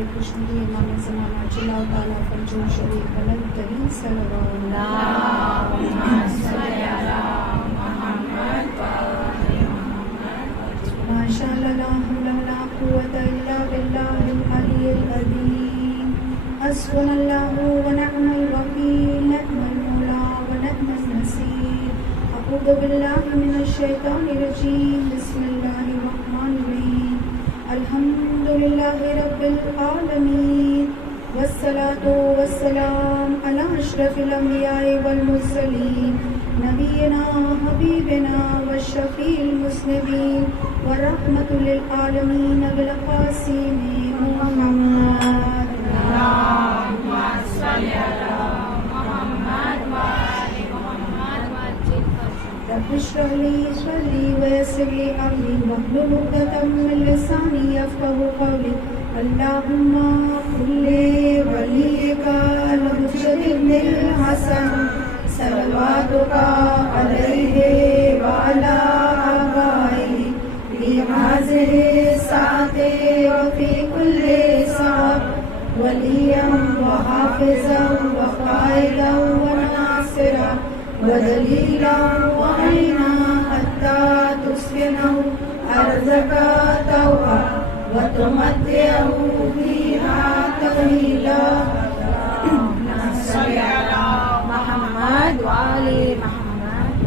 برائے خوشنودی امام زمانہ چلاؤ تعالیٰ فرجو شریف بلند ترین صلوات ماشاء اللہ لا حول ولا قوة الا باللہ العلی العظیم حسبنا اللہ ونعم الوکیل نعم المولا ونعم النصیر اعوذ باللہ من الشیطان الرجیم بسم اللہ الرحمن الرحیم الحمد للہ رب العالمین والصلاة والسلام علی اشرف الانبیاء والمرسلین نبینا حبیبنا والشفیع المذنبین ورحمۃ للعالمین بالقاسم محمد اللہم صلی علی محمد وآل محمد رب اشرح لی صدری ویسر لی امری واحلل عقدۃ من لسانی یفقہوا قولی اللہم کل ولیک الحجۃ ابن الحسن صلواتک علیہ وعلی آبائہ فی ہذہ الساعۃ وفی کل ساعۃ ولیا وحافظا وقائدا وناصرا ودلیلا وعینا حتی تسکنہ ارضک طوعا وتمتعہ فیہا طویلا صلی علی محمد وآل محمد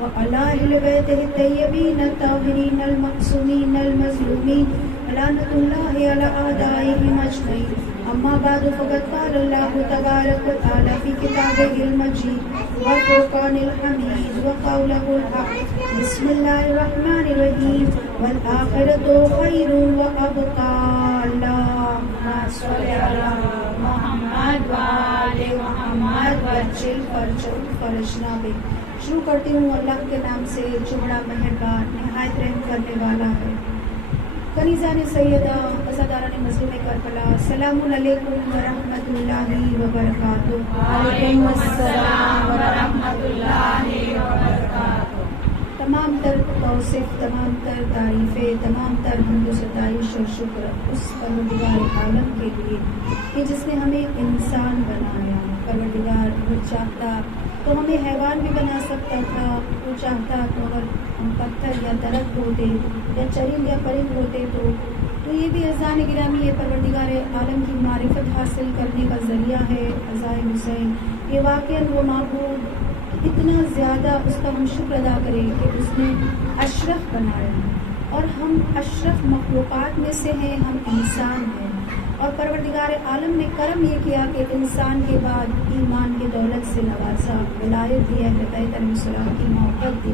وعلی اہل بیتہ الطیبین الطاہرین المعصومین المظلومین لعنۃ اللہ علی اعدائہم اجمعین اما بعد فقد قال اللہ تبارک وتعالی فی کتابہ المجید والفرقان الحمید وقولہ الحق بسم اللہ الرحمن الرحیم والآخرۃ خیر وابقیٰ اللہم صلی علی محمد وآل محمد وجل فرجنا بے. شروع کرتی ہوں اللہ کے نام سے جو بڑا مہربان نہایت رحم کرنے والا ہے. کنیزان سیدہ عزاداران مظلوم کربلا سلام علیکم ورحمۃ اللہ وبرکاتہ. وعلیکم السلام ورحمۃ اللہ وبرکاتہ. تمام تر توصیف، تمام تر تعریفیں، تمام تر حمد و ستائش اور شکر اس پروردگار عالم کے لیے کہ جس نے ہمیں انسان بنایا. پروردگار وہ چاہتا تو ہمیں حیوان بھی بنا سکتا تھا، وہ چاہتا تو اگر ہم پتھر یا درخت ہوتے یا چرند یا پرند ہوتے تو یہ بھی اذان گرامی ہے. پروردگار عالم کی معرفت حاصل کرنے کا ذریعہ ہے. عزائے حسین یہ واقعاً وہ معبود اتنا زیادہ اس کا ہم شکر ادا کریں کہ اس نے اشرف بنایا اور ہم اشرف مخلوقات میں سے ہیں، ہم انسان ہیں. اور پروردگار عالم نے کرم یہ کیا کہ انسان کے بعد ایمان کی دولت سے نوازا، ولایت دی، اہل بیت علیہ السلام کی محبت دی.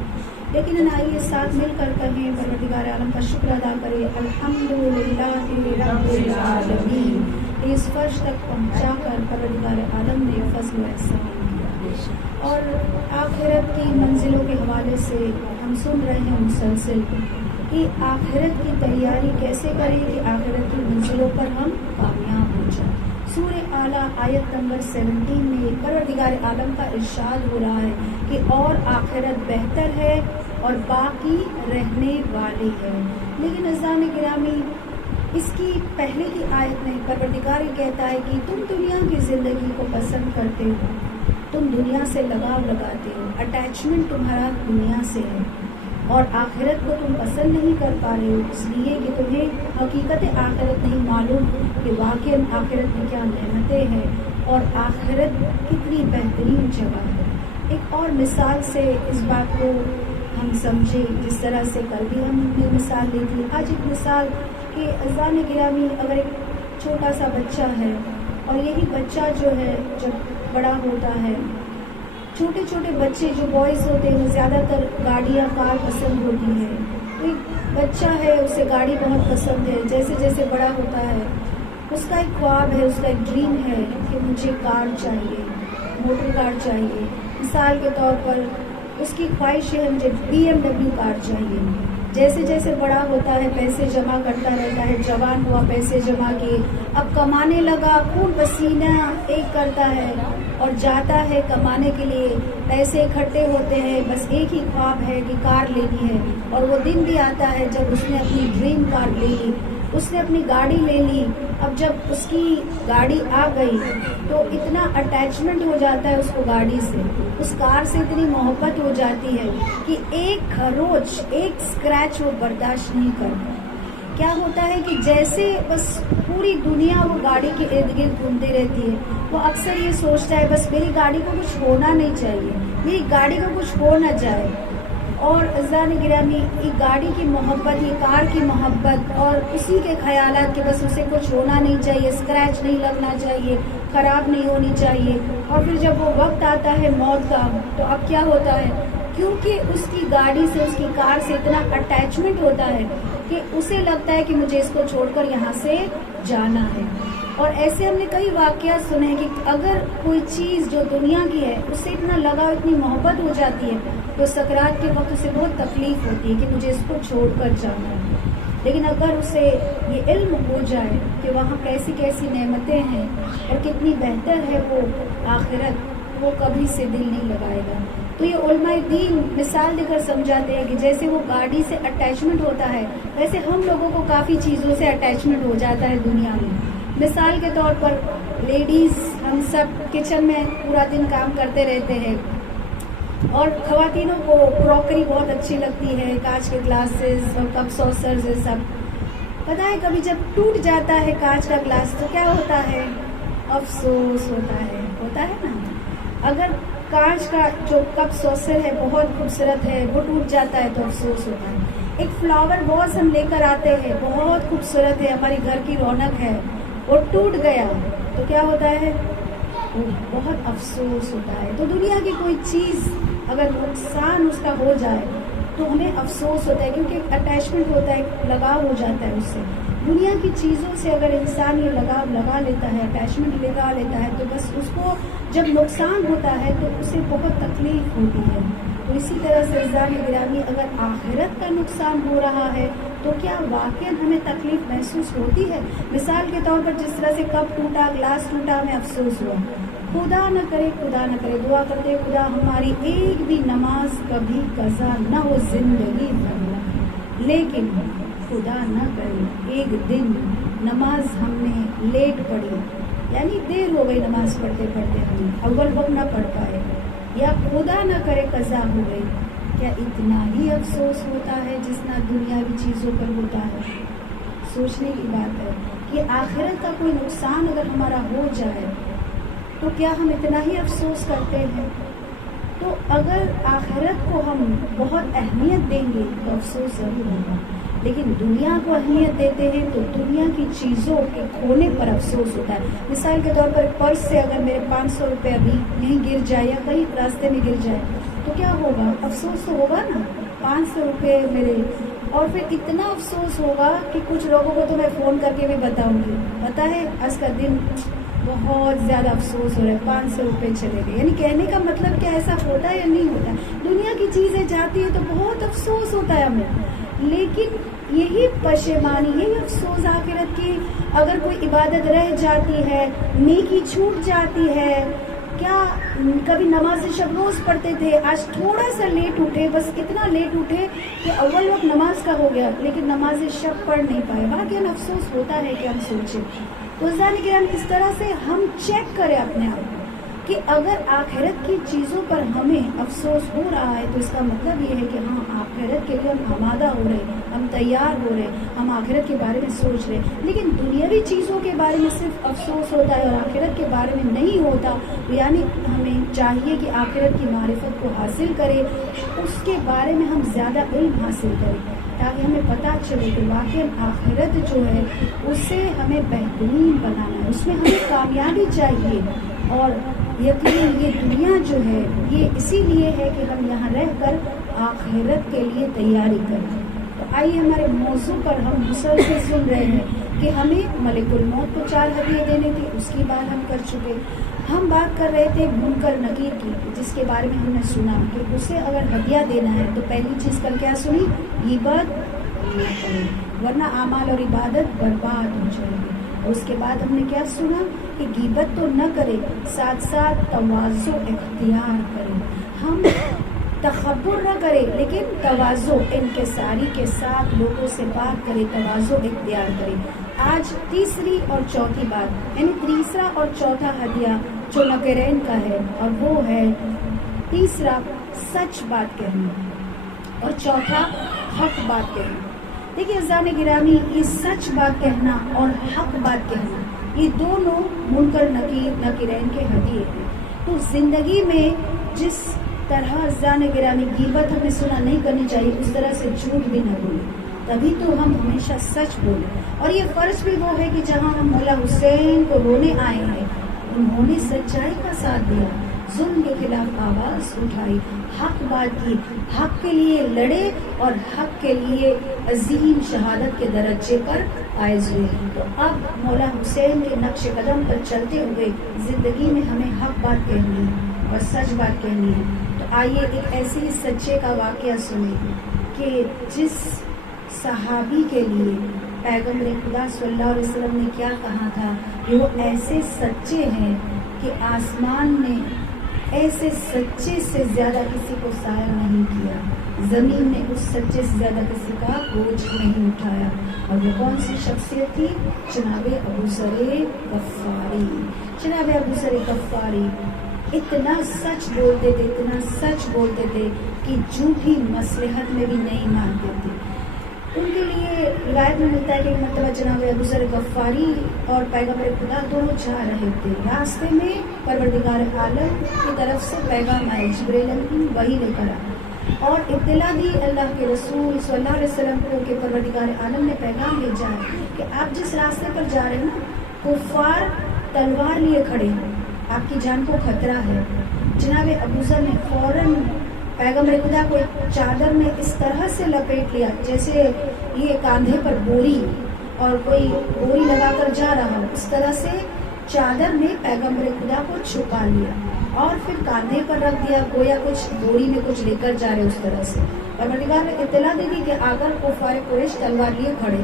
لیکن آئیے ساتھ مل کر کہیں پروردگار عالم کا شکر ادا کرے الحمدللہ رب العالمین. اس فرش تک پہنچا کر پروردگار عالم نے فضل و احسان کیا. اور آخرت کی منزلوں کے حوالے سے ہم سن رہے ہیں مسلسل کہ آخرت کی تیاری کیسے کریں کہ آخرت کی منزلوں پر ہم کامیاب ہو جائیں. سورہ اعلیٰ آیت نمبر 17 میں پروردگار عالم کا ارشاد ہو رہا ہے کہ اور آخرت بہتر ہے اور باقی رہنے والی ہے. لیکن عزیزان گرامی اس کی پہلے کی آیت میں پروردگار کہتا ہے کہ تم دنیا کی زندگی کو پسند کرتے ہو، تم دنیا سے لگاؤ لگاتے ہو، اٹیچمنٹ تمہارا دنیا سے ہے اور آخرت کو تم پسند نہیں کر پا رہے ہو اس لیے کہ تمہیں حقیقت آخرت نہیں معلوم کہ واقعی آخرت میں کیا نعمتیں ہیں اور آخرت کتنی بہترین جگہ ہے. ایک اور مثال سے اس بات کو ہم سمجھیں جس طرح سے کل بھی ہم نے مثال لی تھی. آج ایک مثال کہ عزیزان گرامی اگر ایک چھوٹا سا بچہ ہے اور یہی بچہ جو ہے جب بڑا ہوتا ہے، چھوٹے چھوٹے بچے جو بوائز ہوتے ہیں زیادہ تر گاڑیاں کار پسند ہوتی ہے. ایک بچہ ہے اسے گاڑی بہت پسند ہے، جیسے جیسے بڑا ہوتا ہے اس کا ایک خواب ہے، اس کا ایک ڈریم ہے کہ مجھے کار چاہیے، موٹر کار چاہیے. مثال کے طور پر اس کی خواہش ہے مجھے BMW کار چاہیے. جیسے جیسے بڑا ہوتا ہے پیسے جمع کرتا رہتا ہے، جوان ہوا پیسے جمع کیے، اب کمانے لگا، خون پسینہ ایک کرتا ہے اور جاتا ہے کمانے کے لیے، پیسے اکٹھے ہوتے ہیں، بس ایک ہی خواب ہے کہ کار لینی ہے. اور وہ دن بھی آتا ہے جب اس نے اپنی ڈریم کار لے لی اس نے اپنی گاڑی لے لی. اب جب اس کی گاڑی آ گئی تو اتنا اٹیچمنٹ ہو جاتا ہے اس کو گاڑی سے, اس کار سے اتنی محبت ہو جاتی ہے کہ ایک خروچ, ایک اسکریچ وہ برداشت نہیں کرتا. کیا ہوتا ہے کہ جیسے بس پوری دنیا وہ گاڑی کے ارد گرد گھومتی رہتی ہے. وہ اکثر یہ سوچتا ہے بس میری گاڑی کو کچھ ہونا نہیں چاہیے, میری گاڑی کو کچھ ہو نہ جائے. اور عزیزان گرامی, یہ گاڑی کی محبت, یہ کار کی محبت اور اسی کے خیالات کہ بس اسے کچھ ہونا نہیں چاہیے, اسکریچ نہیں لگنا چاہیے, خراب نہیں ہونی چاہیے. اور پھر جب وہ وقت آتا ہے موت کا تو اب کیا ہوتا ہے, کیونکہ اس کی گاڑی سے, اس کی کار سے اتنا اٹیچمنٹ ہوتا ہے کہ اسے لگتا ہے کہ مجھے اس کو چھوڑ کر یہاں سے جانا ہے. اور ایسے ہم نے کئی واقعات سنے ہیں کہ اگر کوئی چیز جو دنیا کی ہے اس سے اتنا لگاؤ, اتنی محبت ہو جاتی ہے تو سکرات کے وقت اسے بہت تکلیف ہوتی ہے کہ مجھے اس کو چھوڑ کر جانا ہے. لیکن اگر اسے یہ علم ہو جائے کہ وہاں کیسی کیسی نعمتیں ہیں اور کتنی بہتر ہے وہ آخرت, وہ کبھی سے دل نہیں لگائے گا. تو یہ علماء دین مثال دے کر سمجھاتے ہیں کہ جیسے وہ گاڑی سے اٹیچمنٹ ہوتا ہے ویسے ہم لوگوں کو کافی چیزوں سے اٹیچمنٹ ہو جاتا ہے دنیا میں. مثال کے طور پر لیڈیز, ہم سب کچن میں پورا دن کام کرتے رہتے ہیں اور خواتینوں کو کراکری بہت اچھی لگتی ہے, کانچ کے گلاسز اور کپ سوسرز, یہ سب. پتہ ہے کبھی جب ٹوٹ جاتا ہے کانچ کا گلاس تو کیا ہوتا ہے, افسوس ہوتا ہے نا. اگر کانچ کا جو کپ سوسر ہے بہت خوبصورت ہے, وہ ٹوٹ جاتا ہے تو افسوس ہوتا ہے. ایک فلاور واز ہم لے کر آتے ہیں, بہت خوبصورت ہے, ہماری گھر کی رونق ہے, وہ ٹوٹ گیا تو کیا ہوتا ہے, بہت افسوس ہوتا ہے. تو دنیا کی کوئی چیز اگر نقصان اس کا ہو جائے تو ہمیں افسوس ہوتا ہے کیونکہ اٹیچمنٹ ہوتا ہے, لگاؤ ہو جاتا ہے اس سے. دنیا کی چیزوں سے اگر انسان یہ لگاؤ لگا لیتا ہے, اٹیچمنٹ لگا لیتا ہے تو بس اس کو جب نقصان ہوتا ہے تو اسے بہت تکلیف ہوتی ہے. تو اسی طرح سے عزیزان گرامی, اگر آخرت کا نقصان ہو رہا ہے تو کیا واقعا ہمیں تکلیف محسوس ہوتی ہے؟ مثال کے طور پر جس طرح سے کپ ٹوٹا, گلاس ٹوٹا, ہمیں افسوس ہوا. خدا نہ کرے دعا کرتے خدا ہماری ایک بھی نماز کبھی قضا نہ ہو زندگی بھر, لیکن خدا نہ کرے ایک دن نماز ہم نے لیٹ پڑھی, یعنی دیر ہو گئی نماز پڑھتے پڑھتے, ہم اول وقت نہ پڑھ پائے, یا خدا نہ کرے قضا ہو گئی, کیا اتنا ہی افسوس ہوتا ہے جتنا دنیاوی چیزوں پر ہوتا ہے؟ سوچنے کی بات ہے کہ آخرت کا کوئی نقصان اگر ہمارا ہو جائے تو کیا ہم اتنا ہی افسوس کرتے ہیں؟ تو اگر آخرت کو ہم بہت اہمیت دیں گے تو افسوس ضرور ہوگا, لیکن دنیا کو اہمیت دیتے ہیں تو دنیا کی چیزوں کے کھونے پر افسوس ہوتا ہے. مثال کے طور پر پرس سے اگر میرے 500 روپے ابھی کہیں گر جائے یا کہیں راستے میں گر جائے تو کیا ہوگا, افسوس تو ہوگا نا, 500 روپے میرے. اور پھر اتنا افسوس ہوگا کہ کچھ لوگوں کو تو میں فون کر کے بھی بتاؤں گی, پتہ ہے آج کا دن بہت زیادہ افسوس ہو رہا ہے, 500 روپے چلے گئے. یعنی کہنے کا مطلب کیا ایسا ہوتا ہے یا نہیں ہوتا؟ دنیا کی چیزیں جاتی ہیں تو بہت افسوس ہوتا ہے ہمیں, لیکن یہی پشیمانی, یہی افسوس آخرت کی اگر کوئی عبادت رہ جاتی ہے, نیکی چھوٹ جاتی ہے. کیا کبھی نماز شب روز پڑھتے تھے, آج تھوڑا سا لیٹ اٹھے, بس اتنا لیٹ اٹھے کہ اول وقت نماز کا ہو گیا لیکن نماز شب پڑھ نہیں پائے, واقعاً افسوس ہوتا ہے کہ ہم سوچیں. تو ذہن کہ ہم اس طرح سے ہم چیک کریں اپنے آپ کہ اگر آخرت کی چیزوں پر ہمیں افسوس ہو رہا ہے تو اس کا مطلب یہ ہے کہ ہاں آخرت کے لیے ہم آمادہ ہو رہے ہیں, ہم تیار ہو رہے ہیں, ہم آخرت کے بارے میں سوچ رہے ہیں. لیکن دنیاوی چیزوں کے بارے میں صرف افسوس ہوتا ہے اور آخرت کے بارے میں نہیں ہوتا, یعنی ہمیں چاہیے کہ آخرت کی معرفت کو حاصل کریں, اس کے بارے میں ہم زیادہ علم حاصل کریں تاکہ ہمیں پتہ چلے کہ واقعی آخرت جو ہے اسے ہمیں بہترین بنانا ہے, اس میں ہمیں کامیابی چاہیے. اور یقیناً یہ دنیا جو ہے یہ اسی لیے ہے کہ ہم یہاں رہ کر آخرت کے لیے تیاری کریں. تو آئیے ہمارے موضوع پر ہم مسلسل سن رہے ہیں کہ ہمیں ملک الموت کو 4 ہدیے دینے کی, اس کی بات ہم کر چکے. ہم بات کر رہے تھے منکر نکیر کی, جس کے بارے میں ہم نے سنا کہ اسے اگر ہدیہ دینا ہے تو پہلی چیز کل کیا سنی, غیبت نہ کرے ورنہ اعمال اور عبادت برباد ہو جائے گی. اور اس کے بعد ہم نے کیا سنا کہ غیبت تو نہ کرے, ساتھ ساتھ تواضع اختیار کرے. ہم تخبر نہ کرے لیکن تواضع انکساری کے ساتھ لوگوں سے بات کرے، تواضع اختیار کرے۔ آج تیسری اور چوتھی بات، یعنی تیسرا اور چوتھا ہدیہ جو نکرین کا ہے، اور وہ ہے تیسرا سچ بات کہنا اور چوتھا حق بات کہنا۔ دیکھیے عزیزان گرامی، یہ سچ بات کہنا اور حق بات کہنا یہ دونوں منکر نکیرین کے ہدیے ہیں۔ تو زندگی میں جس طرح عزیزان گرامی غیبت ہمیں سنا نہیں کرنی چاہیے، اس طرح سے جھوٹ بھی نہ بولیں، تبھی تو ہم ہمیشہ سچ بولیں۔ اور یہ فرض بھی وہ ہے کہ جہاں ہم مولا حسین کو رونے آئے ہیں، انہوں نے سچائی کا ساتھ دیا، ظلم کے خلاف آواز اٹھائی، حق بات کی، حق کے لیے لڑے اور حق کے لیے عظیم شہادت کے درجے پر فائز ہوئے۔ تو اب مولا حسین کے نقش قدم پر چلتے ہوئے زندگی میں ہمیں حق بات کہنی ہے اور سچ بات کہنی ہے۔ تو آئیے ایک ایسے ہی سچے کا واقعہ سنیں کہ جس صحابی کے لیے پیغمبر خدا صلی اللہ علیہ وسلم نے کیا کہا تھا کہ وہ ایسے سچے ہیں کہ آسمان نے ایسے سچے سے زیادہ کسی کو سایہ نہیں کیا، زمین نے اس سچے سے زیادہ کسی کا بوجھ نہیں اٹھایا۔ اور وہ کون سی شخصیت تھی؟ جناب ابو ذر غفاری۔ جناب ابو ذر غفاری اتنا سچ بولتے تھے، اتنا سچ بولتے تھے کہ جھوٹی مصلحت میں بھی نہیں مانتے تھے۔ ان کے لیے روایت میں ملتا ہے کہ ایک مرتبہ جناب ابو ذر غفاری اور پیغمبر خدا دونوں جا رہے تھے، راستے میں پروردگار عالم کی طرف سے پیغام آئے، جبرائیل امین وحی لے کر آئے اور اطلاع دی اللہ کے رسول صلی اللہ علیہ وسلم کو کہ پروردگار عالم نے پیغام بھیجا ہے کہ آپ جس راستے پر جا رہے ہیں نا، کفار تلوار لیے کھڑے ہیں، آپ کی جان کو خطرہ ہے۔ جناب ابو ذر نے فوراً پیغمبر خدا کو ایک چادر میں اس طرح سے لپیٹ لیا جیسے یہ کاندھے پر بوری اور کوئی بوری لگا کر جا رہا ہو، اس طرح سے چادر میں پیغمبر خدا کو چھپا لیا اور پھر کاندھے پر رکھ دیا، گویا کچھ بوری میں کچھ لے کر جا رہے اس طرح سے۔ پروردگار نے اطلاع دے دی کہ آگر کفار قریش تلوار لیے کھڑے،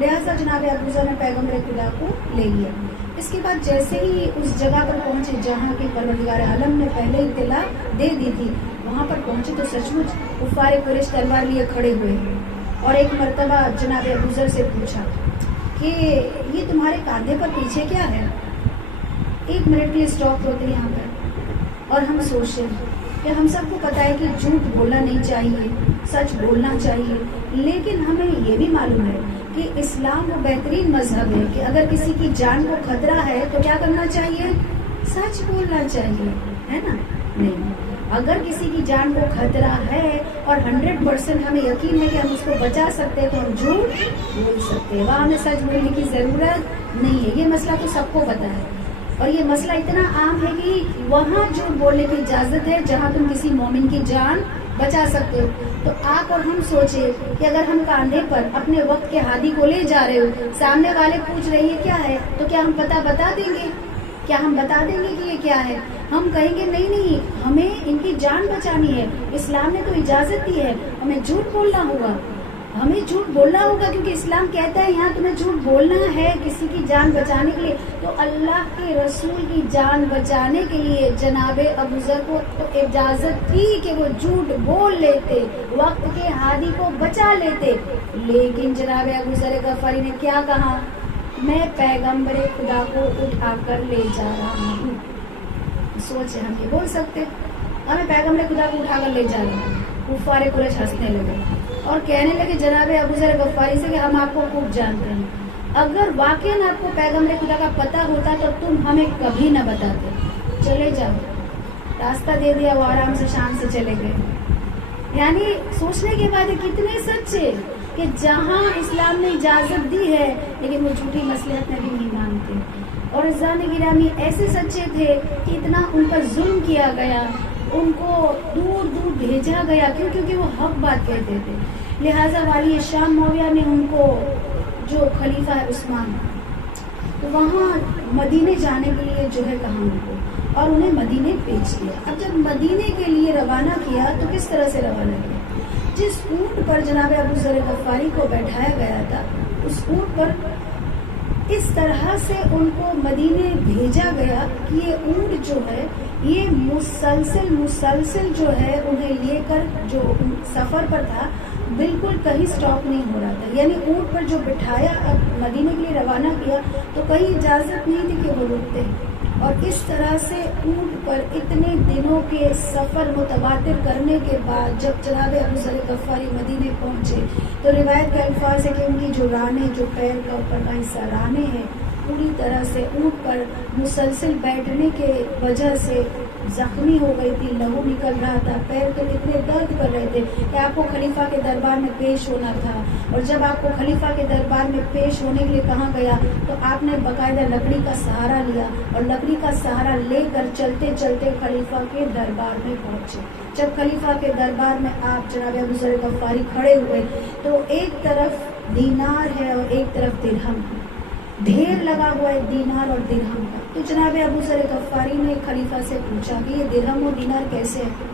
لہٰذا جناب ابو ذر نے پیغمبر خدا کو لے لیا۔ اس کے بعد جیسے ہی اس جگہ پر پہنچے جہاں کی پروردگار عالم نے پہلے اطلاع دے دی تھی، وہاں پر پہنچے تو سچ مچ کفار قریش تلوار لیے کھڑے ہوئے اور ایک مرتبہ جناب ابو ذر سے پوچھا کہ یہ تمہارے کاندھے پر پیچھے کیا ہے؟ ایک منٹ کے لیے اسٹاپ ہوتے یہاں پر اور ہم سوچتے ہیں کہ ہم سب کو پتہ ہے کہ جھوٹ بولنا نہیں چاہیے، سچ بولنا چاہیے، لیکن ہمیں یہ بھی معلوم ہے کہ اسلام وہ بہترین مذہب ہے کہ اگر کسی کی جان کو خطرہ ہے تو کیا کرنا چاہیے؟ سچ بولنا چاہیے، ہے نا؟ نہیں، اگر کسی کی جان کو خطرہ ہے اور 100% ہمیں یقین ہے کہ ہم اس کو بچا سکتے ہیں تو ہم جھوٹ بول سکتے ہیں، وہاں ہمیں سچ بولنے کی ضرورت نہیں ہے۔ یہ مسئلہ تو سب کو پتہ ہے اور یہ مسئلہ اتنا عام ہے کہ وہاں جھوٹ بولنے کی اجازت ہے جہاں تم کسی مومن کی جان بچا سکتے ہو۔ تو آپ اور ہم سوچے کہ اگر ہم کاندھے پر اپنے وقت کے ہادی کو لے جا رہے ہو، سامنے والے پوچھ رہے ہیں کیا ہے، تو کیا ہم پتہ بتا دیں گے؟ کیا ہم بتا دیں گے کہ یہ کیا ہے؟ ہم کہیں گے نہیں، ہمیں ان کی جان بچانی ہے، اسلام نے تو اجازت دی ہے، ہمیں جھوٹ بولنا ہوگا، ہمیں جھوٹ بولنا ہوگا کیونکہ اسلام کہتا ہے یہاں تمہیں جھوٹ بولنا ہے کسی کی جان بچانے کے لیے۔ تو اللہ کے رسول کی جان بچانے کے لیے جناب ابو ذر کو تو اجازت تھی کہ وہ جھوٹ بول لیتے، وقت کے ہادی کو بچا لیتے، لیکن جناب ابو ذر غفاری نے کیا کہا؟ میں پیغمبر خدا کو اٹھا کر لے جا رہا ہوں۔ سوچے ہم یہ بول سکتے، ہمیں پیغمبر خدا کو اٹھا کر لے جا رہے ہیں۔ کفار قریش ہنسنے لگے اور کہنے لگے جناب ابو ذر غفاری سے کہ ہم آپ کو خوب جانتے ہیں، اگر واقعاً آپ کو پیغمبر خدا کا پتہ ہوتا تو تم ہمیں کبھی نہ بتاتے، چلے جاؤ۔ راستہ دے دیا، وہ آرام سے شام سے چلے گئے۔ یعنی سوچنے کے بعد کتنے سچے کہ جہاں اسلام نے اجازت دی ہے لیکن وہ جھوٹی مصلحت میں بھی نہیں مانتے۔ اور عزیزان گرامی ایسے سچے تھے کہ اتنا ان پر ظلم کیا گیا، ان کو دور دور بھیجا گیا، کیونکہ وہ حق بات کہتے تھے، لہٰذا والی شام معاویہ نے ان کو، جو خلیفہ ہے عثمان، تو وہاں مدینے جانے کے لیے جو ہے کہا ان کو اور انہیں مدینے بھیج دیا۔ اب جب مدینے کے لیے روانہ کیا تو کس طرح سے روانہ کیا؟ جس اونٹ پر جناب ابو ذر غفاری کو بیٹھایا گیا تھا، اس اونٹ پر اس طرح سے ان کو مدینے بھیجا گیا کہ یہ اونٹ جو ہے یہ مسلسل جو ہے انہیں لے کر جو سفر پر تھا بالکل کہیں سٹاپ نہیں ہو رہا تھا. یعنی اونٹ پر جو بٹھایا اب مدینے کے لیے روانہ کیا تو کہیں اجازت نہیں تھی کہ وہ رکتے. اور اس طرح سے اونٹ پر اتنے دنوں کے سفر متواتر کرنے کے بعد جب جناب ابو ذر غفاری مدینے پہنچے تو روایت کے الفاظ ہے کہ ان کی جو رانے جو پیر کا اوپر کا حصہ رانے ہیں پوری طرح سے اونٹ پر مسلسل بیٹھنے کے وجہ سے زخمی ہو گئی تھی, لہو نکل رہا تھا, پیر تو اتنے درد کر رہے تھے کہ آپ کو خلیفہ کے دربار میں پیش ہونا تھا. اور جب آپ کو خلیفہ کے دربار میں پیش ہونے کے لیے کہا گیا تو آپ نے باقاعدہ لکڑی کا سہارا لیا اور لکڑی کا سہارا لے کر چلتے چلتے خلیفہ کے دربار میں پہنچے. جب خلیفہ کے دربار میں آپ جناب ابو ذر غفاری کھڑے ہوئے تو ایک طرف دینار ہے اور ایک طرف درہم ہے, ڈھیر لگا ہوا ہے دینار اور درہم کا. تو جناب ابو ذر غفاری نے خلیفہ سے پوچھا کہ یہ درہم و دینار کیسے ہے؟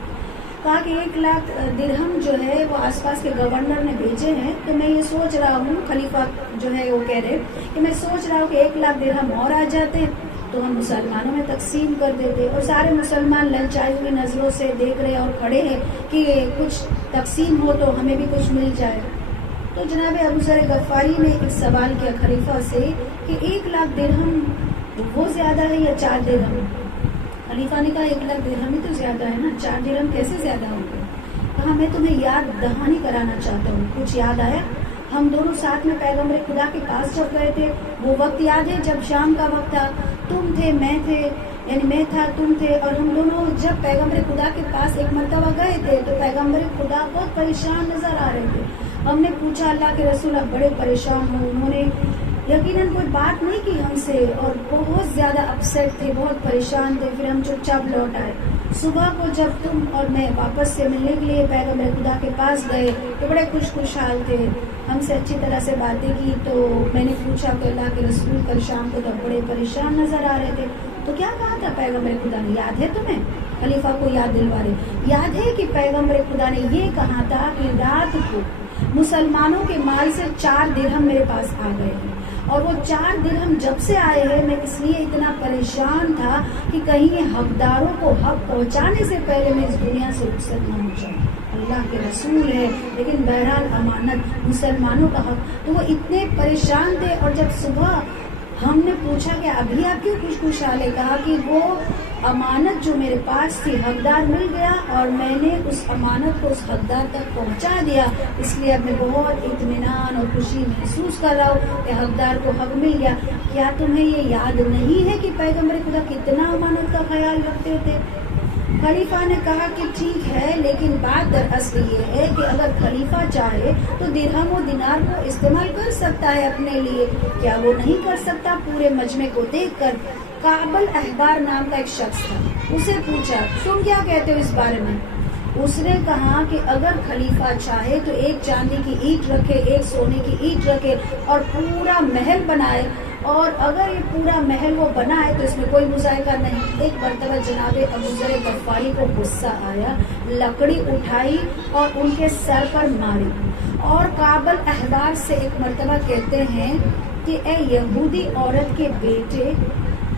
کہا کہ 1 لاکھ درہم جو ہے وہ آس پاس کے گورنر نے بھیجے ہیں, تو میں یہ سوچ رہا ہوں, خلیفہ جو ہے وہ کہہ رہے کہ میں سوچ رہا ہوں کہ 1 لاکھ درہم اور آ جاتے تو ہم مسلمانوں میں تقسیم کر دیتے. اور سارے مسلمان للچائی ہوئی نظروں سے دیکھ رہے اور کھڑے ہیں کہ کچھ تقسیم ہو تو ہمیں بھی کچھ مل جائے. تو جناب ابو ذر غفاری نے ایک سوال کیا خلیفہ سے کہ 1 لاکھ درہم وہ زیادہ ہے یا 4 درہم؟ خلیفہ نے کہا 1 لاکھ درہم ہی تو زیادہ ہے نا, 4 درہم کیسے زیادہ ہوں گے؟ کہا میں تمہیں یاد دہانی کرانا چاہتا ہوں. کچھ یاد آیا؟ ہم دونوں ساتھ میں پیغمبر خدا کے پاس جب گئے تھے وہ وقت یاد ہے جب شام کا وقت تھا, تم تھے میں تھے, یعنی میں تھا تم تھے, اور ہم دونوں جب پیغمبر خدا کے پاس ایک مرتبہ گئے تھے تو پیغمبر خدا بہت پریشان نظر آ رہے تھے. ہم نے پوچھا اللہ کے رسول آپ بڑے پریشان ہو؟ انہوں نے یقیناً کوئی بات نہیں کی ہم سے اور بہت زیادہ اپسیٹ تھے, بہت پریشان تھے. پھر ہم چپ چاپ لوٹ آئے. صبح کو جب تم اور میں واپس سے ملنے کے لیے پیغمبر خدا کے پاس گئے تو بڑے خوشحال تھے, ہم سے اچھی طرح سے باتیں کی. تو میں نے پوچھا کہ اللہ کے رسول کل شام کو تو بڑے پریشان نظر آ رہے تھے, تو کیا کہا تھا پیغمبر خدا نے؟ یاد ہے تمہیں؟ خلیفہ کو یاد دلوا رہے. یاد ہے کہ پیغمبر خدا نے یہ کہا تھا کہ رات کو مسلمانوں کے مال سے 4 درہم میرے پاس آ گئے ہیں, اور وہ 4 درہم جب سے آئے ہیں میں اس لیے اتنا پریشان تھا کہ کہیں حقداروں کو حق پہنچانے سے پہلے میں اس دنیا سے رخصت نہ ہو جاؤں. اللہ کے رسول ہے لیکن بہرحال امانت مسلمانوں کا حق. تو وہ اتنے پریشان تھے, اور جب صبح ہم نے پوچھا کہ ابھی آپ کیوں خوشحال ہے؟ کہا کہ وہ امانت جو میرے پاس تھی حقدار مل گیا اور میں نے اس امانت کو اس حقدار تک پہنچا دیا, اس لیے اب میں بہت اطمینان اور خوشی محسوس کر رہا ہوں کہ حقدار کو حق مل گیا. کیا تمہیں یہ یاد نہیں ہے کہ پیغمبر خدا کتنا امانت کا خیال رکھتے تھے؟ خلیفہ نے کہا کہ ٹھیک ہے, لیکن بات دراصل یہ ہے کہ اگر خلیفہ چاہے تو درہم و دینار کو استعمال کر سکتا ہے اپنے لیے, کیا وہ نہیں کر سکتا؟ پورے مجمع کو دیکھ کر کعب الاحبار نام کا ایک شخص تھا, اسے پوچھا تم کیا کہتے ہو اس بارے میں؟ اس نے کہا کہ اگر خلیفہ چاہے تو 1 چاندی کی اینٹ رکھے, 1 سونے کی اینٹ رکھے اور پورا محل بنائے, اور اگر یہ پورا محل وہ بنائے تو اس میں کوئی مذائقہ نہیں. ایک مرتبہ جناب ابو ذر غفاری کو غصہ آیا, لکڑی اٹھائی اور ان کے سر پر ماری, اور کعب الاحبار سے ایک مرتبہ کہتے ہیں کہ اے یہودی عورت کے بیٹے,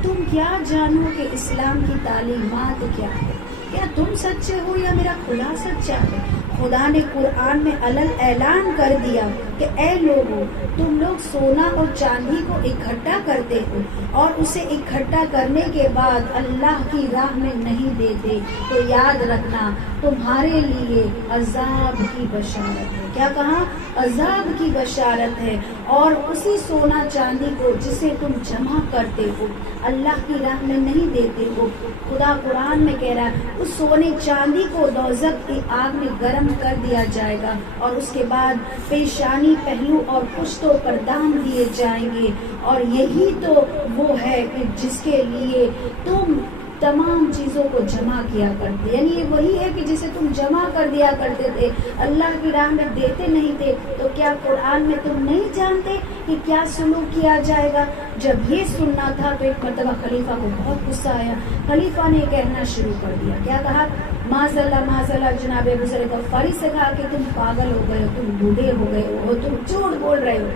تم کیا جانو کہ اسلام کی تعلیمات کیا ہے؟ کیا تم سچے ہو یا میرا خدا سچا ہے؟ خدا نے قرآن میں علل اعلان کر دیا کہ اے لوگوں, تم لوگ سونا اور چاندی کو اکٹھا کرتے ہو اور اسے اکٹھا کرنے کے بعد اللہ کی راہ میں نہیں دیتے, تو یاد رکھنا تمہارے لیے عذاب کی بشارت ہے. کیا کہا؟ عذاب کی بشارت ہے. اور اسی سونا چاندی کو جسے تم جمع کرتے ہو اللہ کی راہ میں نہیں دیتے ہو, خدا قرآن میں کہہ رہا ہے اس سونے چاندی کو دوزخ کی آگ میں گرم کر دیا جائے گا, اور اس کے بعد پیشانی, پہلو اور پشتوں پر دام دیے جائیں گے, اور یہی تو وہ ہے کہ جس کے لیے تم تمام چیزوں کو جمع کیا کرتے, یعنی یہ وہی ہے کہ جسے تم جمع کر دیا کرتے تھے, اللہ کی راہ میں دیتے نہیں تھے. تو کیا قرآن میں تم نہیں جانتے کہ کیا سلوک کیا جائے گا؟ جب یہ سننا تھا تو ایک مرتبہ خلیفہ کو بہت غصہ آیا. خلیفہ نے کہنا شروع کر دیا, کیا کہا؟ معاذ اللہ جناب ابو ذر غفاری سے کہا کہ تم پاگل ہو گئے ہو, تم بوڑھے ہو گئے ہو, تم جھوٹ بول رہے ہو.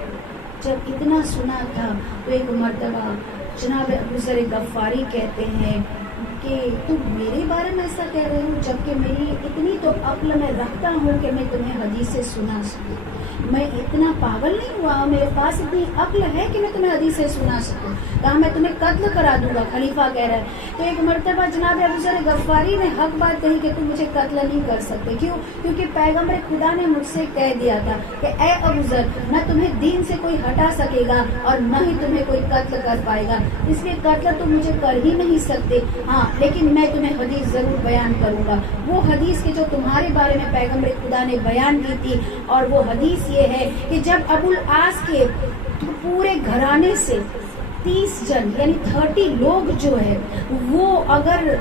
جب اتنا سنا تھا تو ایک مرتبہ جناب ابو ذر غفاری کہتے ہیں کہ کہ تم میرے بارے میں ایسا کہہ رہے ہو، جبکہ میری اتنی تو عقل میں رکھتا ہوں کہ میں تمہیں حدیثیں سنا سکوں. میں اتنا پاگل نہیں ہوا، میرے پاس اتنی عقل ہے کہ میں تمہیں حدیثیں سنا سکوں. کہا میں تمہیں قتل کرا دوں گا، خلیفہ کہہ رہا ہے. تو ایک مرتبہ جناب ابو ذر غفاری نے حق بات کہی کہ تم مجھے قتل نہیں کر سکتے. کیوں؟ کیونکہ پیغمبر خدا نے مجھ سے کہہ دیا تھا کہ اے ابو ذر، نہ تمہیں دین سے کوئی ہٹا سکے گا اور نہ ہی تمہیں کوئی قتل کر پائے گا، اس لیے قتل تم مجھے کر ہی نہیں سکتے. ہاں لیکن میں تمہیں حدیث ضرور بیان کروں گا، وہ حدیث کہ جو تمہارے بارے میں پیغمبر خدا نے بیان کی تھی. اور وہ حدیث یہ ہے کہ جب ابو العاص کے پورے گھرانے سے 30 جن یعنی 30 لوگ جو ہے وہ اگر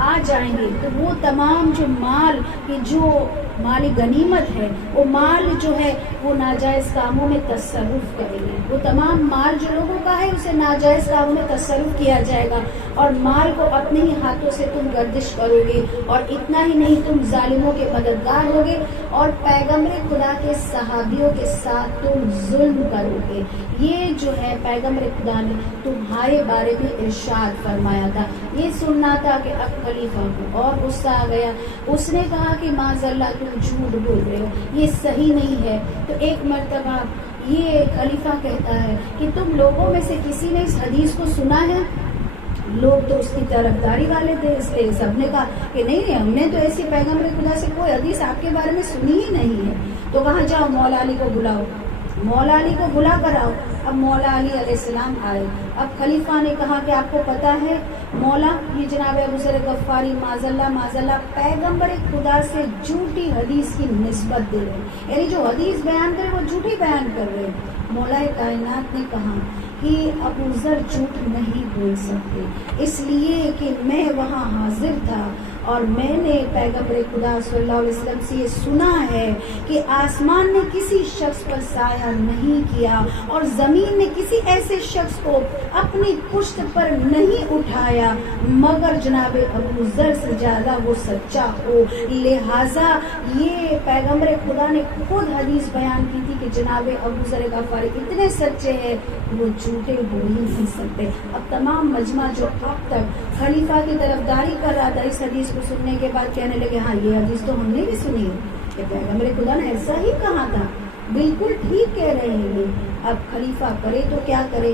آ جائیں گے تو وہ تمام جو مال کی جو مال غنیمت ہے، وہ مال جو ہے وہ ناجائز کاموں میں تصرف کریں گے. وہ تمام مال جو لوگوں کا ہے اسے ناجائز کاموں میں تصرف کیا جائے گا، اور مال کو اپنے ہی ہاتھوں سے تم گردش کرو گے. اور اتنا ہی نہیں، تم ظالموں کے مددگار ہوگے اور پیغمبر خدا کے صحابیوں کے ساتھ تم ظلم کرو گے. یہ جو ہے پیغمبر خدا نے تمہارے بارے میں ارشاد فرمایا تھا. یہ سننا تھا کہ اب خلیفہ کو اور غصہ آ گیا. اس نے کہا کہ معاذ اللہ تم جھوٹ بول رہے ہو، یہ صحیح نہیں ہے. تو ایک مرتبہ یہ خلیفہ کہتا ہے کہ تم لوگوں میں سے کسی نے اس حدیث کو سنا ہے؟ لوگ تو اس کی طرفداری والے تھے، اس لیے سب نے کہا کہ نہیں، ہم نے تو ایسی پیغمبر خدا سے کوئی حدیث آپ کے بارے میں سنی ہی نہیں ہے. تو کہاں جاؤ، مولا علی کو بلاؤ، مولا علی کو بلا کر آؤ. اب مولا علی علیہ السلام آئے. اب خلیفہ نے کہا کہ آپ کو پتا ہے مولا، یہ جناب ابو ذر غفاری معاذ اللہ پیغمبر خدا سے جھوٹی حدیث کی نسبت دے رہے ہیں، یعنی جو حدیث بیان کرے وہ جھوٹی بیان کر رہے ہیں. مولا کائنات نے کہا کہ ابو ذر جھوٹ نہیں بول سکتے، اس لیے کہ میں وہاں حاضر تھا اور میں نے پیغمبر خدا صلی اللہ علیہ وسلم سے یہ سنا ہے کہ آسمان نے کسی شخص پر سایہ نہیں کیا اور زمین نے کسی ایسے شخص کو اپنی پشت پر نہیں اٹھایا مگر جناب ابو ذر سے زیادہ وہ سچا ہو. لہٰذا یہ پیغمبر خدا نے خود حدیث بیان کی تھی کہ جناب ابو ذر غفاری اتنے سچے ہیں وہ جھوٹے ہو ہی نہیں سکتے. اب تمام مجمع جو اب تک خلیفہ کی طرفداری کر رہا تھا اس حدیث کو سننے کے بعد کہنے لگے ہاں یہ حدیث تو ہم نے بھی سنی ہے کہ پیغمبر خدا نے ایسا ہی کہا تھا، بالکل ٹھیک کہہ رہے ہیں. اب خلیفہ کرے تو کیا کرے،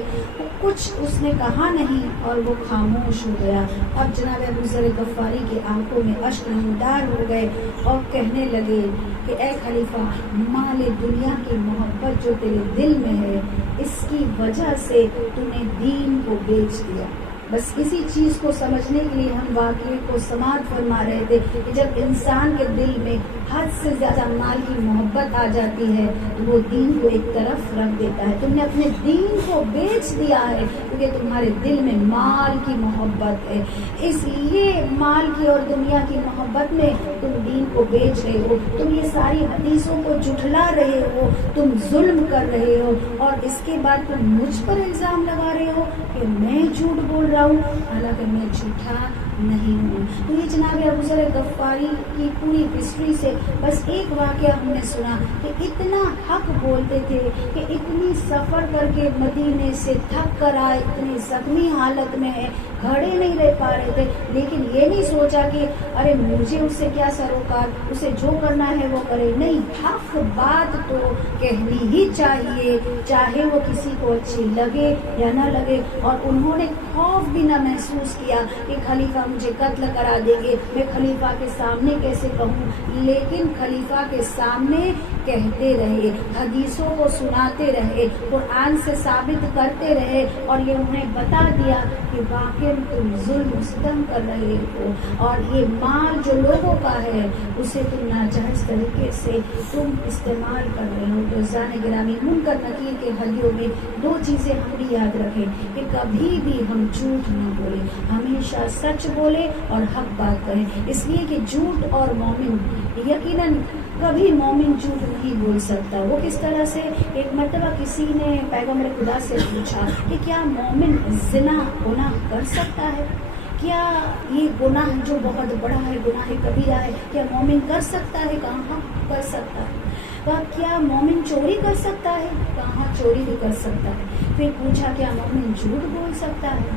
کچھ اس نے کہا نہیں اور وہ خاموش ہو گیا. اب جناب ابو ذر غفاری کی آنکھوں میں اشک نمودار ہو گئے اور کہنے لگے کہ اے خلیفہ، مال دنیا کی محبت جو تیرے دل میں ہے اس کی وجہ سے تو نے دین کو بیچ دیا. بس اسی چیز کو سمجھنے کے لیے ہم واقعے کو سماعت فرما رہے تھے کہ جب انسان کے دل میں حد سے زیادہ مال کی محبت آ جاتی ہے تو وہ دین کو ایک طرف رکھ دیتا ہے. تم نے اپنے دین کو بیچ دیا ہے کیونکہ تمہارے دل میں مال کی محبت ہے، اس لیے مال کی اور دنیا کی محبت میں تم دین کو بیچ رہے ہو. تم یہ ساری حدیثوں کو جھٹلا رہے ہو، تم ظلم کر رہے ہو اور اس کے بعد تم مجھ پر الزام لگا رہے ہو کہ میں جھوٹ بول رہا ہوں، حالانکہ میں جھوٹا نہیں ہوں. تو یہ جناب ابو ذر غفاری کی پوری ہسٹری سے بس ایک واقعہ ہم نے سنا کہ اتنا حق بولتے تھے کہ اتنی سفر کر کے مدینے سے تھک کر آئے، اتنی زخمی حالت میں ہے، کھڑے نہیں رہ پا رہے تھے، لیکن یہ نہیں سوچا کہ ارے مجھے اس سے کیا سروکار، اسے جو کرنا ہے وہ کرے. نہیں، حق بات تو کہنی ہی چاہیے، چاہے وہ کسی کو اچھی لگے یا نہ لگے. اور انہوں نے خوف بھی نہ محسوس کیا کہ خلیفہ مجھے قتل کرا دیں گے، میں خلیفہ کے سامنے کیسے کہوں، لیکن خلیفہ کے سامنے کہتے رہے، حدیثوں کو سناتے رہے، قرآن سے ثابت کرتے رہے اور یہ انہیں بتا دیا کہ واقعی تم ظلم و ستم کر رہے ہو اور یہ مال جو لوگوں کا ہے اسے تم ناجائز طریقے سے تم استعمال کر رہے ہو. تو عزیزان گرامی، منکر نکیر کے حدیثوں میں 2 چیزیں ہم بھی یاد رکھیں کہ کبھی بھی ہم جھوٹ نہ بولیں، ہمیشہ سچ بولیں اور حق بات کریں. اس لیے کہ جھوٹ اور مومن یقیناً کبھی مومن جھوٹ نہیں بول سکتا. وہ کس طرح سے، ایک مرتبہ کسی نے پیغمبر خدا سے پوچھا کہ کیا مومن زنا گناہ کر سکتا ہے، کیا یہ گناہ جو بہت بڑا ہے، گناہ کبیرہ ہے، کیا مومن کر سکتا ہے؟ کہاں کر سکتا ہے. کہا کیا مومن چوری کر سکتا ہے؟ کہاں چوری بھی کر سکتا ہے. پھر پوچھا کیا مومن جھوٹ بول سکتا ہے؟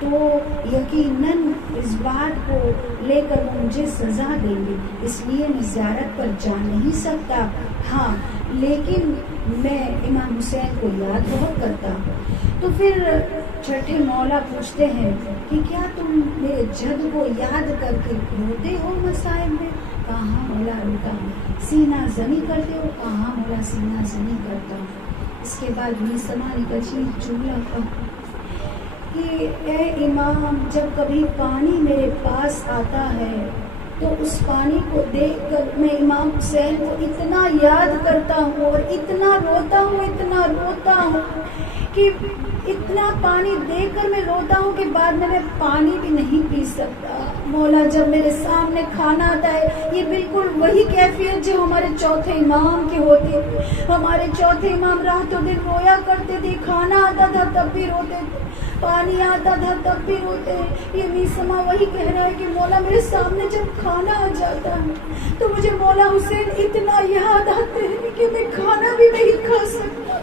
تو یقیناً اس بات کو لے کر وہ مجھے سزا دیں گے، اس لیے میں زیارت پر جا نہیں سکتا۔ ہاں لیکن میں امام حسین کو یاد بہت کرتا ہوں۔ تو پھر چھٹے مولا پوچھتے ہیں کہ کیا تم میرے جد کو یاد کر کے روتے ہو مصائب میں؟ کہاں مولا روتا ہوں۔ سینہ زنی کرتے ہو؟ کہاں مولا سینہ زنی کرتا ہوں۔ اس کے بعد میسمہ نکچی جملہ کہ اے امام، جب کبھی پانی میرے پاس آتا ہے تو اس پانی کو دیکھ کر میں امام حسین کو اتنا یاد کرتا ہوں اور اتنا روتا ہوں کہ اتنا پانی دیکھ کر میں روتا ہوں کہ بعد میں پانی بھی نہیں پی سکتا۔ مولا جب میرے سامنے کھانا آتا ہے، یہ بالکل وہی کیفیت جو ہمارے چوتھے امام کی ہوتی ہے۔ ہمارے چوتھے امام رات و دن رویا کرتے تھے، کھانا آتا تھا تب بھی روتے تھے، پانی آتا تھا تب بھی روتے۔ یہ میسمہ وہی کہہ رہا ہے کہ مولا میرے سامنے جب کھانا آ جاتا ہے تو مجھے مولا حسین اتنا یاد آتے ہیں کہ میں کھانا بھی نہیں کھا سکتا۔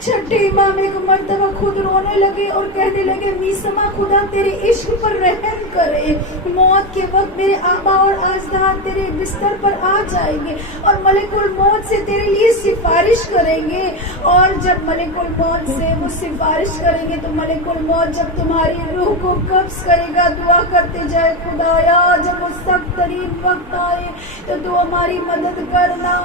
چھٹے امام ایک مرتبہ خود رونے لگے اور کہنے لگے میسمہ خدا تیرے عشق پر رحم کرے، موت کے وقت میرے آبا اور اجداد تیرے بستر پر آ جائیں گے اور ملک الموت سے تیرے لیے سفارش کریں گے، اور جب ملک الموت سے وہ سفارش کریں گے تو ملک الموت جب تمہاری روح کو قبض کرے گا دعا کرتے جائے خدایا جب وہ سخت ترین وقت آئے تو تو ہماری مدد کرنا،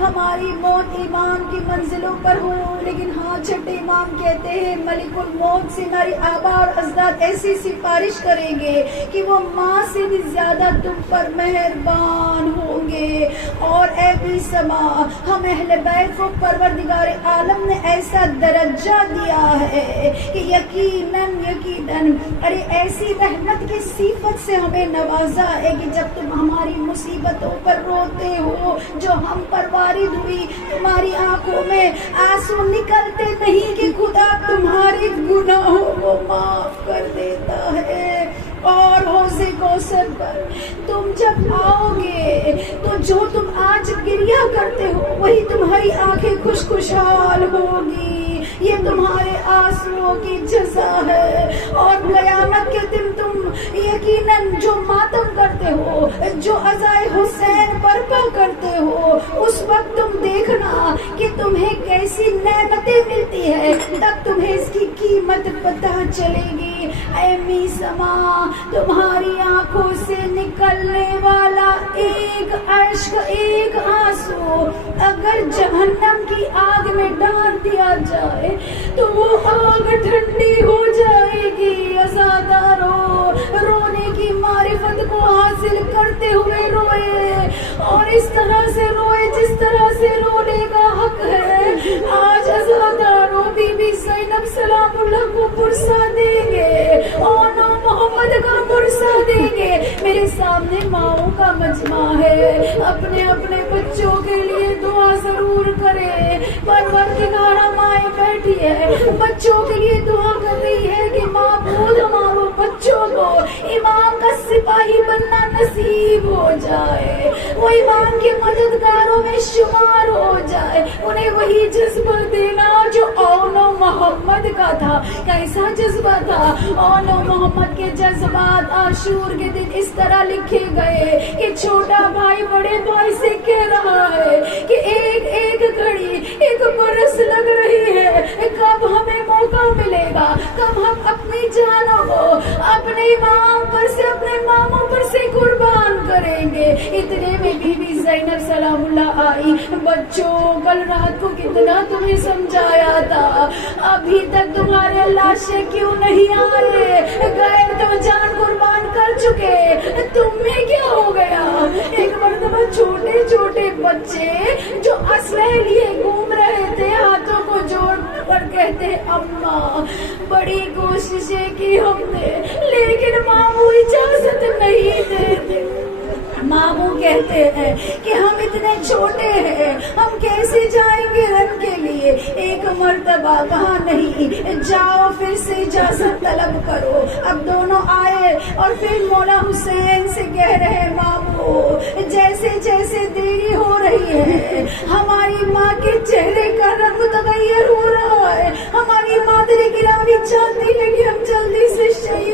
ہماری موت ایمان کی منزلوں پر ہو۔ لیکن ہاں چھٹے امام کہتے ہیں ملک الموت سے ہماری آبا اور اجداد ایسی سفارش کریں گے کہ وہ ماں سے بھی زیادہ تم پر مہربان ہوں گے۔ اور اے میسمہ، ہم اہل بیت کو پروردگار عالم نے ایسا درجہ دیا ہے کہ یقیناً ارے ایسی رحمت کی صفت سے ہمیں نوازا ہے کہ جب تم ہماری مصیبتوں پر روتے ہو، جو ہم پر وارد ہوئی، تمہاری آنکھوں میں آنسو نکلتے نہیں کہ خدا تمہارے گناہوں کو معاف کر دیتا ہے۔ اور حوض کوثر پر تم جب آؤ گے تو جو تم آج گریہ کرتے ہو وہی تمہاری آنکھیں خوشحال ہوگی، یہ تمہارے آنسوؤں کی جزا ہے۔ اور قیامت کے دن تم یقیناً جو ماتم کرتے ہو، جو عزائے حسین برپا کرتے ہو، اس وقت تم دیکھنا کہ تمہیں کیسی نعمتیں ملتی ہے، تب تمہیں اس کی قیمت پتہ چلے گی۔ اے میسمہ، تمہاری آنکھوں سے نکلنے والا ایک اشک، ایک آنسو اگر جہنم کی آگ میں ڈال دیا جائے تو وہ آگ ٹھنڈی ہو جائے گی۔ عزادارو، رونے کی معرفت کو حاصل کرتے ہوئے روئے، اور اس طرح سے روئے جس طرح سے رونے کا حق ہے۔ آج عزادارو بی بی زینب سلام اللہ کو پرسا دیں گے، اور محمد کا پرسا دیں گے۔ میرے سامنے ماؤں کا مجمع ہے، اپنے اپنے بچوں کے لیے دعا ضرور کرے۔ پروردگارہ مائیں بیٹھی ہے، بچوں کے لیے دعا کر رہی ہے کہ معبود ہمارے بچوں کو امام کا سپاہی بننا نصیب ہو جائے، وہ امام کے مددگاروں میں شمار ہو جائے، انہیں وہی جذبہ دینا جو اولو محمد کا تھا۔ کیسا جذبہ تھا؟ اولو محمد کے جذبات عاشور کے دن اس طرح لکھے گئے کہ چھوٹا بھائی بڑے بھائی سے کہہ رہا ہے کہ ایک ایک گھڑی ایک برس لگ رہی ہے، کب ہمیں موقع ملے گا، کب ہم اپنی جانوں کو اپنے امام پر سے، اپنے ماموں پر سے قربان کریں گے۔ اتنے میں بی بی زینب سلام اللہ آئی، بچوں کل رات کو کتنا تمہیں سمجھایا تھا، ابھی تک تمہارے لاشیں کیوں نہیں آئے؟ غیر تو جان قربان کر چکے، تم میں کیا ہو گیا؟ ایک مرتبہ چھوٹے چھوٹے بچے جو اسلحے لیے گھوم رہے تھے ہاتھوں کو جوڑ کر کہتے اماں بڑی کوششیں کی ہم نے لیکن ماموں اجازت نہیں دیتے۔ ماموں کہتے ہیں کہ ہم اتنے چھوٹے ہیں، ہم کیسے جائیں گے رن کے لیے؟ ایک مرتبہ کہا نہیں، جاؤ پھر سے اجازت طلب کرو۔ اب دونوں آئے اور پھر مولا حسین سے کہہ رہے ماموں جیسے جیسے دیری ہو رہی ہے ہماری ماں کے چہرے کا رنگ متغیر ہو رہا ہے، ہماری مادر گرامی چاہتی ہے کہ ہم جلدی سے شہید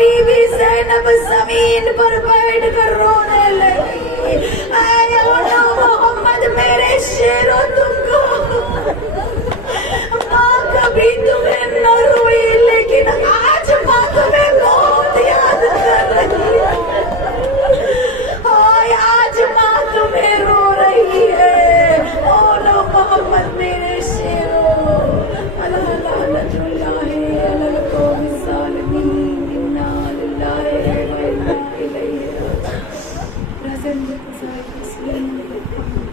بی بی زینب زمین پر بیٹھ کر رونے لگی، اے یا محمد میرے شیرو تم کو ماں کبھی تمہیں نہ روئی، لیکن آج ماں تمہیں بہت یاد کر رہی ہے، آج ماں تمہیں رو رہی ہے۔ او نو محمد میرے شیرو، اللہ لعنت اللہ علی القوم الظالمین، انا للہ و انا الیہ راجعون۔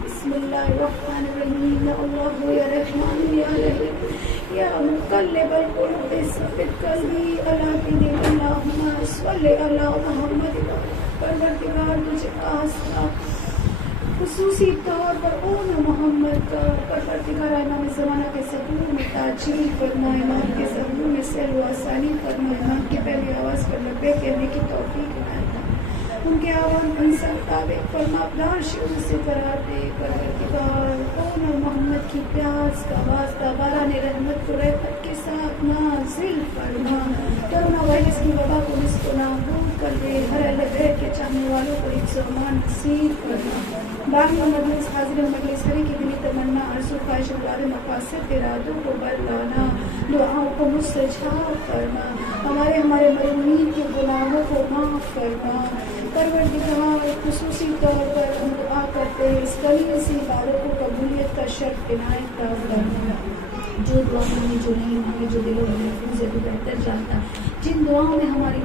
بسم اللہ الرحمن الرحیم، یا اللہ یا رحمان یا رحیم یا مقلب القلوب ثبت قلبی علی دینک، اللہم صلی علی محمد۔ پروردگار مجھے آستا خصوصی طور پر اون محمد کا پروردگار امام زمانہ کے ظہور میں تاجیل فرما، امام کے ظہور میں سیر و آسانی فرما، امام کی پہلی آواز پر لبے کہنے کی توفیق عطا، ان کے آواز انسان تابع فرما، اپنا شعور سے قرار دے۔ پروردگار اون محمد کی پیاس کا واسطہ باران رحمت کو رحمت کے ساتھ نازل فرما، کورونا وائرس کی وبا کو نصف و نابود کر دے، ہر اہل بیت کے چاہنے والوں کو حفظ و امان نصیب فرما۔ باقی مجلس حاضر مجلس ہری کی دلی تمنا آرزو خواہش مراد مقاصد ارادوں کو بردانا، دعاؤں کو مستجاب فرما، ہمارے مرحومین کے گناہوں کو معاف فرما۔ پروردگار خصوصی طور پر ہم دعا کرتے ہیں اس کلیل سی عبادت کو قبولیت کا شرط عنایت فرما، جو دعا مانگی جو نہیں مانگی، جو دلوں میں محفوظ ہے تو بہتر جانتا، جن دعاؤں میں ہماری